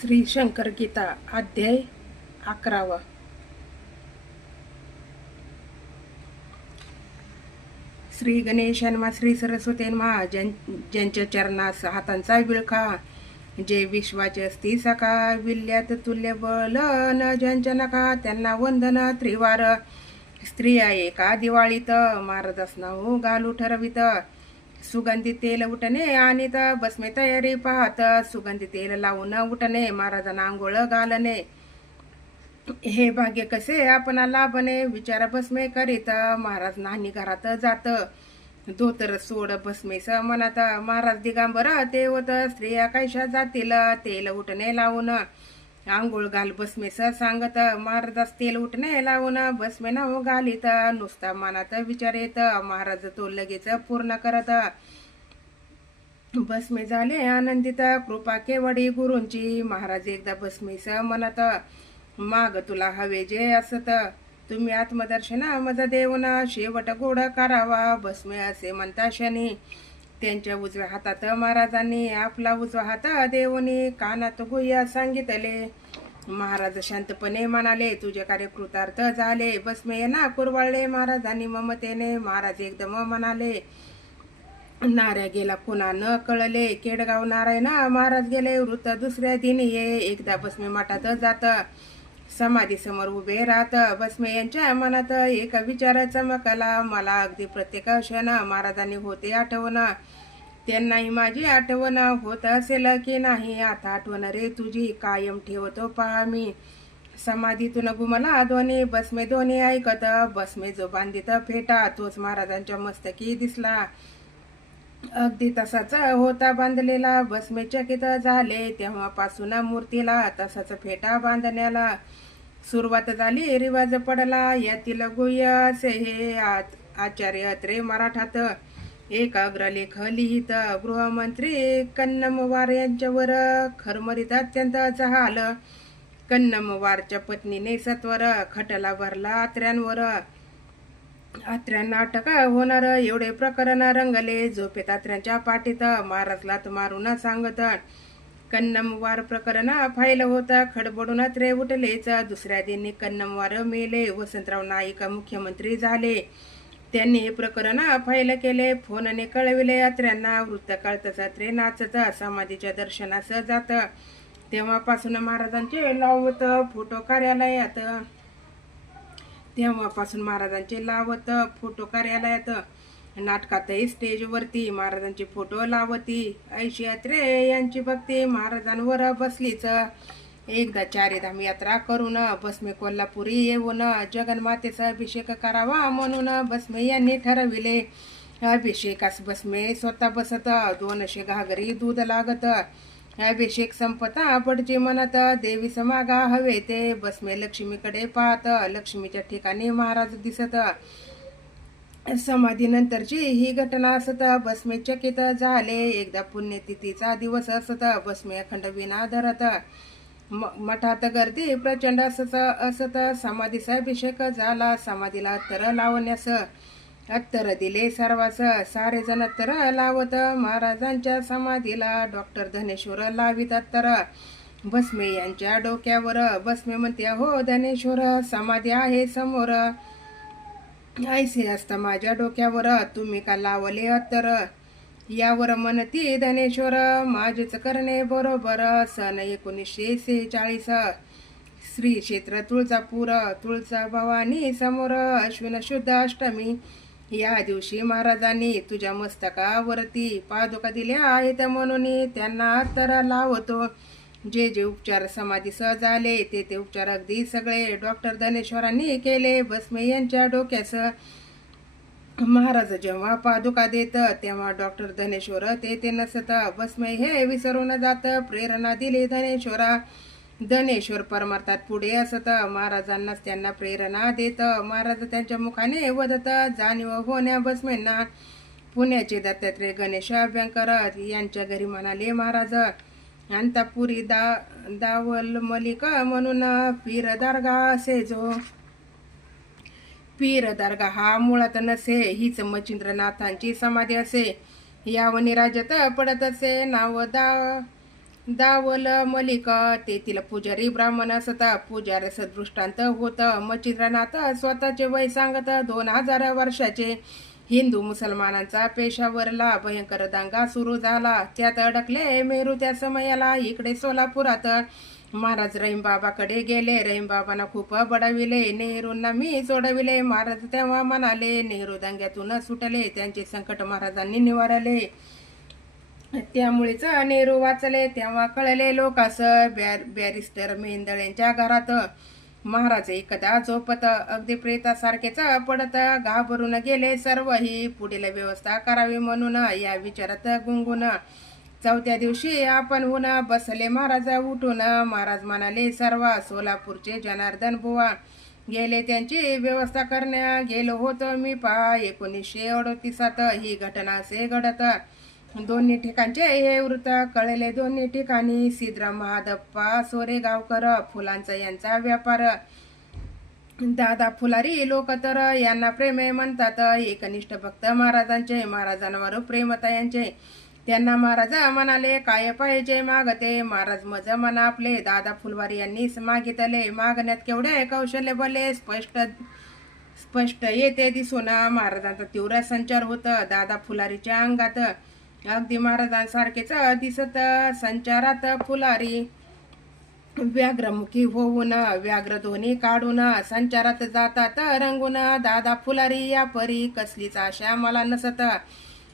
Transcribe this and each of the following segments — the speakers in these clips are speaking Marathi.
श्री शंकर गीता अध्याय 11। श्री गणेशानमा श्री सरस्वतीन्मा ज्यांच्या चरणास हातांचा विळखा, जे विश्वाचे असती सका विल्ल्यात तुल्य बल न ज्यांच्या नका त्यांना वंदन त्रिवार। स्त्रिया एका दिवाळीत महाराजास नाव घालू ठरवित, सुगंधी तेल उठणे आणि बसमे तयारी पाहत, सुगंधी तेल लावून उठणे महाराजांना आंघोळ घालणे, हे भाग्य कसे आपणा लाभणे विचार बसमे करीत। महाराज नानी घरात जात, धोतर सोड बसमेस म्हणत, महाराज दिगांबर ते होत स्त्रिया कैशा जातील, तेल उठणे लावून आंघोळ घाल बसमेस सांगत, महाराजास तेल उठणे लावून बसमे नाव घालीत, नुसता मनात विचार येत महाराज तो लगेच पूर्ण करत। बसमे झाले आनंदित कृपा केवडी गुरूंची, महाराज एकदा बसमेस म्हणत, माग तुला हवे जे असत तुम्ही आत्मदर्शना मज देऊन शेवट गोड करावा। बसमे असे म्हणता शनी त्यांच्या उजव्या हातात महाराजांनी आपला उजवा हात देऊनी कानात गुह्य सांगितले। महाराज शांतपणे म्हणाले, तुझे कार्य कृतार्थ झाले। बसमे ना कुरवाळले महाराजांनी ममतेने, महाराज एकदम म्हणाले, नाऱ्या गेला पुन्हा न कळले, केडगाव नारायणा महाराज गेले वृत्त दुसऱ्या दिनी ये। एकदा बसमे मठात जात, समाधी समोर उभे राहत, बसमे यांच्या मनात एक विचार चमकला, मला अगदी प्रत्येक क्षण महाराजांनी होते आठवण, त्यांनाही माझी आठवण होत असेल की नाही, आता आठवण रे तुझी कायम ठेवतो पहा मी। समाधीतून घुमला दोन्ही बसमे दोन्ही ऐकत, बसमे जो बांधित फेटा तोच महाराजांच्या मस्तकी दिसला, अगदी तसाच होता बांधलेला। बसमे चकित झाले, तेव्हापासून मूर्तीला तसाच फेटा बांधण्याला सुरुवात झाली। रिवाज पडला यातील गुह्य असे हे आचार्य अत्रे मराठात एक अग्रलेख लिहित, गृहमंत्री कन्नमवार यांच्यावर खरमरीत अत्यंत जहाल। कन्नमवारच्या पत्नीने सत्वर खटला भरला आत्र्यांवर, आत्र्यांना अटक होणार एवढे प्रकरण रंगले। झोपेत आत्र्यांच्या पाठीत महाराज लाथ मारून सांगत, कन्नमवार प्रकरण फाईल होत खडबडून अत्रे उठलेच। दुसऱ्या दिनी कन्नमवार मेले, वसंतराव नाईक मुख्यमंत्री झाले, त्यांनी हे प्रकरण फाईल केले, फोनने कळविले अत्र्यांना। वृत्त कळतच अत्रे नाचत समाधीच्या दर्शनास जात, तेव्हापासून महाराजांचे लावत फोटो कार्यालयात, तेव्हापासून महाराजांचे लावत फोटो कार्यालयात, नाटकातही स्टेजवरती महाराजांचे फोटो लावती। ऐशी अत्रे यांची भक्ती महाराजांवर बसलीच। एकदा चारीधाम यात्रा करून बसमे कोल्हापुरी येऊन जगन्मातेचा अभिषेक करावा म्हणून बसमे यांनी ठरविले। अभिषेकास बसमे स्वतः बसत, 200 घागरी दूध लागत। अभिषेक संपता पडची म्हणत, देवी समागा हवे ते। बसमे लक्ष्मीकडे पाहत, लक्ष्मीच्या ठिकाणी महाराज दिसत। समाधीनंतरची ही घटना असत बसमे चकित झाले। एकदा पुण्यतिथीचा दिवस असत, बसमे अखंड विना धरत, मठात गर्दी प्रचंड असत। समाधीचा अभिषेक झाला, समाधीला अत्तर लावण्यास अत्तर दिले सर्वांस, सारे जण अत्तर लावत महाराजांच्या समाधीला। डॉक्टर धनेश्वर लावित अत्तर बसमे यांच्या डोक्यावर। बसमे म्हणते, हो धनेश्वर समाधी आहे समोर, ऐसे असता माझ्या डोक्यावर तुम्ही का लावले अत्तर। यावर म्हणती धनेश्वर, माझेच करणे बरोबर। सन 1946 श्री क्षेत्र तुळजापूर, तुळजा भवानी समोर अश्विन शुद्ध अष्टमी या दिवशी महाराजांनी तुझ्या मस्तकावरती पादुका दिल्या आहेत म्हणून त्यांना अत्तर लावतो। जे जे उपचार समाधीस झाले ते उपचार अगदी सगळे डॉक्टर धनेश्वरांनी केले। बसमे यांच्या डोक्यास महाराज जेव्हा पादुका देत तेव्हा डॉक्टर धनेश्वर ते नसत। बसमे हे विसरून जात, प्रेरणा दिली धनेश्वरा। धनेश्वर परमार्थात पुढे असत, महाराजांनाच त्यांना प्रेरणा देत। महाराज त्यांच्या मुखाने वदत, जाणीव होण्या बसमेंना। पुण्याचे दत्तात्रय गणेश अभ्यंकर यांच्या घरी म्हणाले महाराज, अंतापुरी दावल मलिक म्हणून पीर दर्गा असे जो। पीर दर्गा हा मुळात नसे, हीच मच्छिंद्रनाथांची समाधी असे। यावनी राज्यात पडत असे नाव दावल मलिक तेथील पुजारी ब्राह्मण असत. पुजारी सदृष्टांत होत. मचिंद्रनाथ स्वतःचे वय सांगत. 2000 वर्षाचे. हिंदू मुसलमानांचा पेशावरला भयंकर दांगा सुरू झाला. त्यात अडकले मेरू त्या समयाला. इकडे सोलापुरात महाराज रहीमबाबाकडे गेले. रहीमबाबांना खूप बडविले. नेहरूंना मी सोडविले. महाराज तेव्हा म्हणाले. नेहरू दंग्यातून सुटले. त्यांचे संकट महाराजांनी निवारले. त्यामुळेच नेहरू वाचले. तेव्हा कळले लोकास बॅरिस्टर मेंदळ यांच्या घरात महाराज एकदा झोपत. अगदी प्रेतासारखेच पडत. घाबरून गेले सर्वही. पुढील व्यवस्था करावी म्हणून या विचारात गुंगून. चौथ्या दिवशी आपण होऊन बसले महाराज उठून. महाराज म्हणाले सर्व सोलापूरचे जनार्दन बुवा गेले. त्यांची व्यवस्था करण्या गेलो होतो मी पहा. 1938 ही घटना असे घडत. दोन्ही ठिकाणचे हे वृत्त कळले. दोन्ही ठिकाणी सिद्ध महादप्पा सोरेगावकर फुलांचा यांचा व्यापार. दादा फुलारी लोक तर यांना प्रेमे म्हणतात. एकनिष्ठ भक्त महाराजांचे. महाराजांवर प्रेमता यांचे. त्यांना महाराज म्हणाले काय पाहिजे मागते. महाराज मज म्हणा आपले. दादा फुलवारी यांनी मागितले. मागण्यात केवढे कौशल्य भले स्पष्ट येते दिसून. महाराजांचा तीव्र संचार होता दादा फुलारीच्या अंगात. अगदी महाराजांसारखेच दिसत. संचारात फुलारी व्याघ्रमुखी होऊन व्याघ्रध्वनी काढून संचारात जातात रंगून. दादा फुलारी या परी कसलीच आशा मला नसत.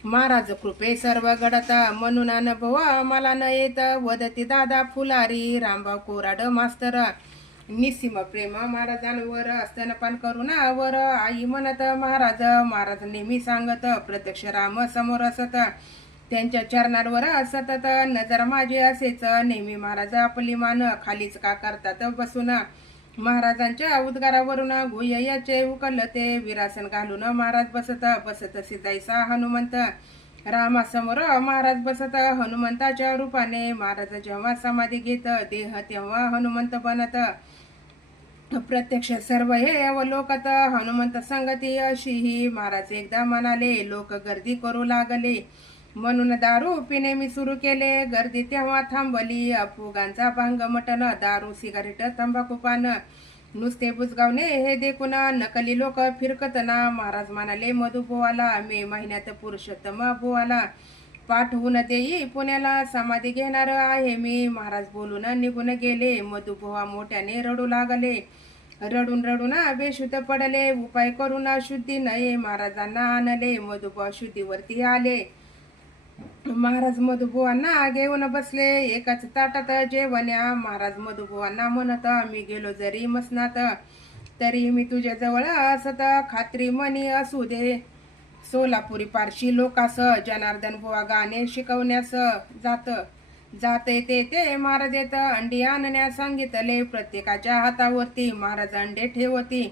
महाराज कृपे सर्व घडत. म्हणून अनुभव मला न येत. वदती दादा फुलारी रामभाऊ कोराड मास्तर. निस्सीम प्रेम महाराजांवर. स्तनपान करून वर आई म्हणत महाराज. महाराज नेहमी सांगत प्रत्यक्ष राम समोर असत. त्यांच्या चरणांवर सतत नजर माझी असेच. नेहमी महाराज आपली मान खालीच का करतात बसून. महाराजांच्या उद्गारावरून गुह्याचे उकलते. विरासन घालून महाराज बसत. बसत सिद्धाईसा हनुमंत. रामासमोर महाराज बसत. हनुमंताच्या रूपाने. महाराज जेव्हा समाधी घेत देह तेव्हा हनुमंत बनत. प्रत्यक्ष सर्व हे अवलोकत. हनुमंत संगती अशी ही महाराज एकदा म्हणाले. लोक गर्दी करू लागले म्हणून दारू पिणे मी सुरू केले. गर्दी तेव्हा थांबली. अफुगांचा भांग मटण दारू सिगारेट तंबाखू पान नुसते बुजगावणे हे देखून नकली लोक फिरकत ना. महाराज म्हणाले मधुबुवाला. मे महिन्यात पुरुषोत्तम बुवाला पाठवून देई पुण्याला. समाधी घेणार आहे मी. महाराज बोलून निघून गेले. मधुबुवा मोठ्याने रडू लागले. रडून रडून बेशुद्ध पडले. उपाय करून शुद्धी नये महाराजांना आणले. मधुबुवा शुद्धीवरती आले. महाराज मधुबुवांना घेऊन बसले. एकाच ताटात जेवण्या. महाराज मधुबुवांना म्हणत मी गेलो जरी मसनात तरी मी तुझ्या जवळ असत. खात्री मनी असू दे. सोलापुरी पारशी लोकास जनार्दन बुवा गाणे शिकवण्यास जात येते ते महाराज येत. अंडी आणण्यास सांगितले. प्रत्येकाच्या हातावरती महाराज अंडे ठेवती.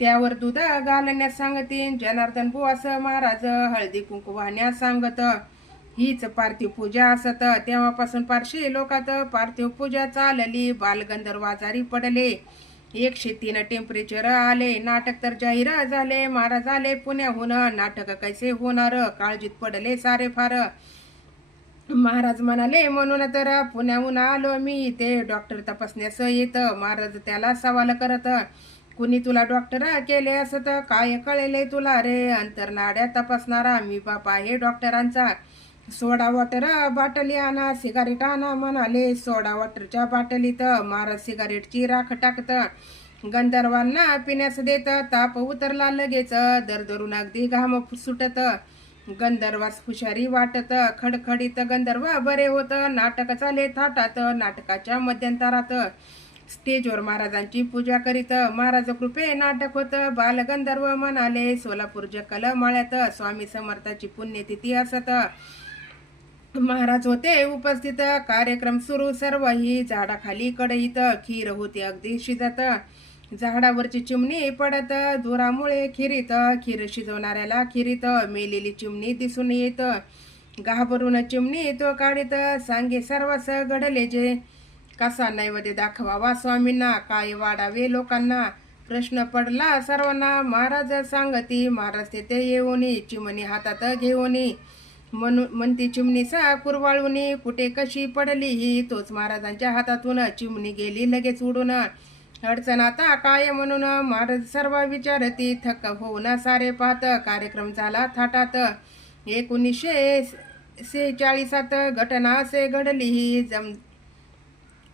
त्यावर दूध घालण्यास सांगतील. जनार्दन बुवास महाराज हळदी कुंकू वाहण्यास सांगत. हीच पार्थिव पूजा असत. तेव्हापासून पारशी लोकात पार्थिव पूजा चालली. बालगंधर्व आजारी पडले. 103 टेम्परेचर आले. नाटक तर जाहीर झाले. महाराज आले पुण्याहून. नाटक कैसे होणार. काळजीत पडले सारे फार. महाराज म्हणाले म्हणून तर पुण्याहून आलो मी. ते डॉक्टर तपासण्यास येत. महाराज त्याला सवाल करत कुणी तुला डॉक्टर केले असत. काय कळले तुला रे. अंतरनाड्या तपासणारा मी बाप आहे डॉक्टरांचा. सोडा वॉटर बाटली आणा. सिगारेट आणा म्हणाले. सोडा वॉटरच्या बाटलीत महाराज सिगारेटची राख टाकत. गंधर्वांना पिण्यास देत. ताप उतरला लगेच. दरदरून अगदी घाम सुटत. गंधर्वास हुशारी वाटत. खडखडीत गंधर्व बरे होत. नाटक चाले थाटात. नाटकाच्या मध्यंतरात स्टेजवर महाराजांची पूजा करीत. महाराज कृपे नाटक होत. बालगंधर्व म्हणाले सोलापूर जकल माळ्यात स्वामी समर्थाची पुण्यतिथी असत. महाराज होते उपस्थित. कार्यक्रम सुरू. सर्वही झाडाखाली कढईत खीर होती अगदी शिजत. झाडावरची चिमणी पडत. धुरामुळे खिरीत. खीर शिजवणाऱ्याला खिरीत मेलेली चिमणी दिसून येत. घाबरून चिमणी तो काढीत. सांगे सर्वस घडले जे. कसा नैवेद्य दाखवावा स्वामींना. काय वाढावे लोकांना. प्रश्न पडला सर्वांना. महाराज सांगती. महाराज तेथे येऊनी चिमणी हातात घेऊनी. म्हणून म्हणती चिमणी सा कुरवाळूनी कुठे कशी पडली ही, तोच महाराजांच्या हातातून चिमणी गेली लगेच उडून. अडचण आता काय म्हणून महाराज सर्व विचारती, थक्क होऊन सारे पाहत. कार्यक्रम झाला थाटात. 1946 घटना असे घडली ही,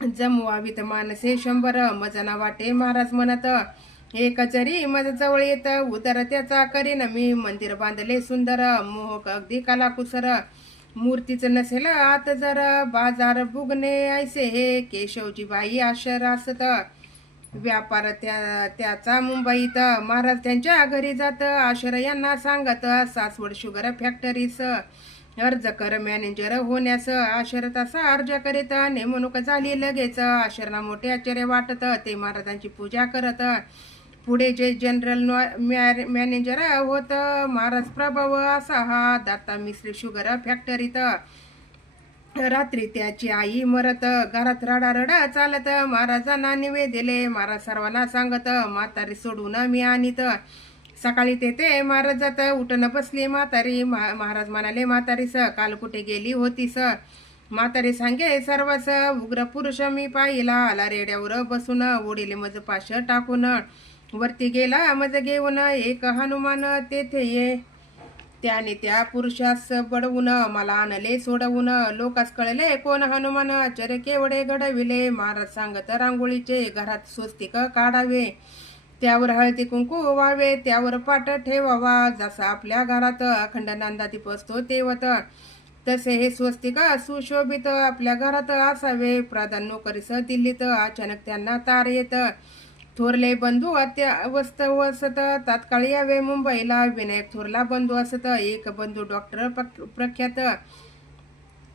जमवावीत मानसे 100 मजना वाटे महाराज म्हणत. एक जरी मज जवळ येत उदर त्याचा करीन मी, मंदिर बांधले सुंदर मोहक अगदी कलाकुसर. मूर्तीच नसेल आत जर बाजार बुगणे ऐसे हे, केशवजी बाई आशर असत व्यापार त्याचा मुंबईत. महाराज त्यांच्या घरी जात आशर यांना सांगत, सासवड शुगर फॅक्टरीस अर्ज कर मॅनेजर होण्यास. आशर तसा अर्ज करीत नेमणूक झाली लगेच. आशरना मोठे आश्चर्य वाटत, ते महाराजांची पूजा करत. पुढे जे जनरल मॅनेजर होत महाराज प्रभाव असा हा, दाता मिश्री शुगर फॅक्टरीत. रात्री त्याची आई मरत, घरात रडा चालत. महाराजांना निवेदिले महाराज सर्वांना सांगत, म्हातारी सोडून मी आणीत. सकाळी ते महाराज जात उठून बसली म्हातारी. महाराज म्हणाले म्हातारीस, काल कुठे गेली होतीस. म्हातारी सांगे सर्वस, उग्र पुरुष मी पाहिला, आला रेड्यावर बसून, ओढिले मज पाश टाकून. वरती गेला मज घेऊन, एक हनुमान तेथे ये. त्याने त्या पुरुषास बडवून, मला आणले सोडवून. लोकास कळले कोण हनुमान, आश्चर्य केवढे घडविले. महाराज सांगत रांगोळीचे घरात स्वस्तिक काढावे, त्यावर हळदी कुंकू व्हावे, त्यावर पाट ठेवावा. जसा आपल्या घरात अखंड नंदादीप असतो तेवत, तसे हे स्वस्तिक सुशोभित आपल्या घरात असावे. प्रधान नोकरीस दिल्लीत अचानक त्यांना तार येत. थोरले बंधू अत्यवस्थ वसत, तात्काळ यावे मुंबईला. विनायक थोरला बंधू असत, एक बंधू डॉक्टर प्रख्यात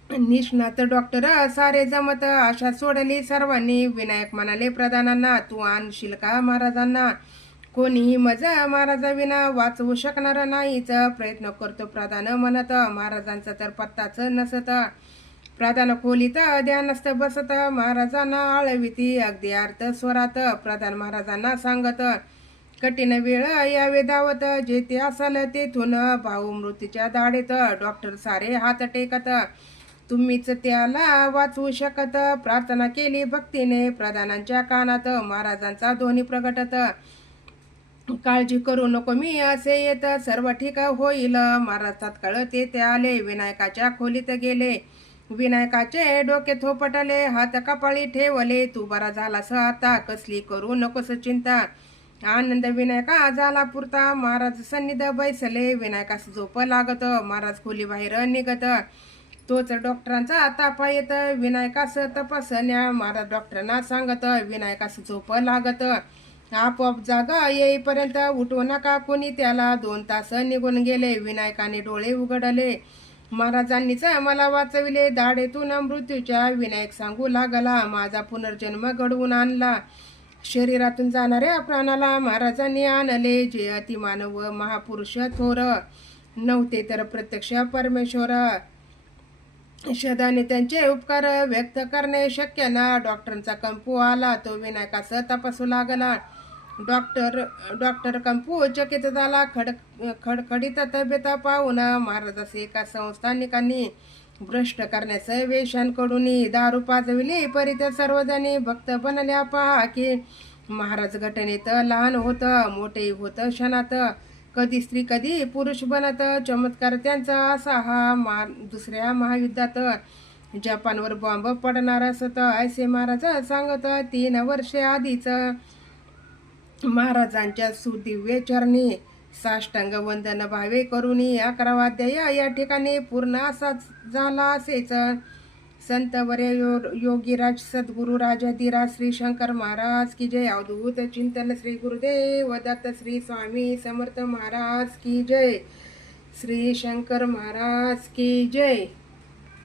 निष्णात डॉक्टर सारे जमत. आशा सोडली सर्वांनी. विनायक म्हणाले प्रधानांना, तू आणशील का महाराजांना. कोणीही मजा महाराजाविना वाचवू शकणार नाहीच. प्रयत्न करतो प्रधान म्हणत, महाराजांचा तर पत्ताच नसत. प्रधान खोलीत ध्यानस्थ बसत, महाराजांना आळविती अगदी अर्थ स्वरात. प्रधान महाराजांना सांगत, कठीण वेळ यावे धावत, जे ते असाल तेथून भाऊ मृत्यूच्या दाढेत. डॉक्टर सारे हात टेकत, तुम्हीच त्याला वाचवू शकत. प्रार्थना केली भक्तीने प्रधानांच्या कानात, महाराजांचा ध्वनी प्रगटत. काळजी करू नको मी असे येत, सर्व ठीक होईल. महाराज तात्काळ ते आले, विनायकाच्या खोलीत गेले. विनायकाचे डोके थोपटले, हात कपाळी ठेवले. तू बरा झालास आता, कसली करू नकोस चिंता. आनंद विनायका झाला पुरता. महाराज सन्निध बैसले, विनायकास झोप लागत. महाराज खोली बाहेर निघत, तोच डॉक्टरांचा तापा येत. विनायकास तपासण्या महाराज डॉक्टरांना सांगत, विनायकास झोप लागत. आपोआप जागा येईपर्यंत उठवू नका कोणी त्याला. 2 तास निघून गेले. विनायकाने डोळे उघडले. महाराजांनीच मला वाचविले दाढेतून मृत्यूच्या. विनायक सांगू लागला, माझा पुनर्जन्म घडवून आणला. शरीरातून जाणाऱ्या प्राणाला महाराजांनी आणले. जे अतिमानव महापुरुष थोर नव्हते तर प्रत्यक्ष परमेश्वर. शदाने त्यांचे उपकार व्यक्त करणे शक्य ना. डॉक्टरांचा कंपू आला, तो विनायकास तपासू लागला. डॉक्टर कंपू चकित झाला. खडखडीत तब्येत पाहून महाराजास एका संस्थानिकांनी भ्रष्ट करण्याचं वेशांकडून दारू पाजविली. परित सर्वजणी भक्त बनल्या. पहा की महाराज घटनेत लहान होत, मोठे होत क्षणात. कधी स्त्री कधी पुरुष बनत. चमत्कार त्यांचा असा हा, दुसऱ्या महायुद्धात जपानवर बॉम्ब पडणार असत ऐसे महाराज सांगत. 3 वर्षे आधीच महाराजांच्या सुदिव्य चरणी साष्टांग वंदन भावे करुणी 11वा अध्याय या ठिकाणी पूर्ण असा झाला. असेच संतवर्य योगीराज सद्गुरु राजाधिराज श्री शंकर महाराज की जय. अवधूत चिंतन श्री गुरुदेव दत्त श्री स्वामी समर्थ महाराज की जय. श्री शंकर महाराज की जय.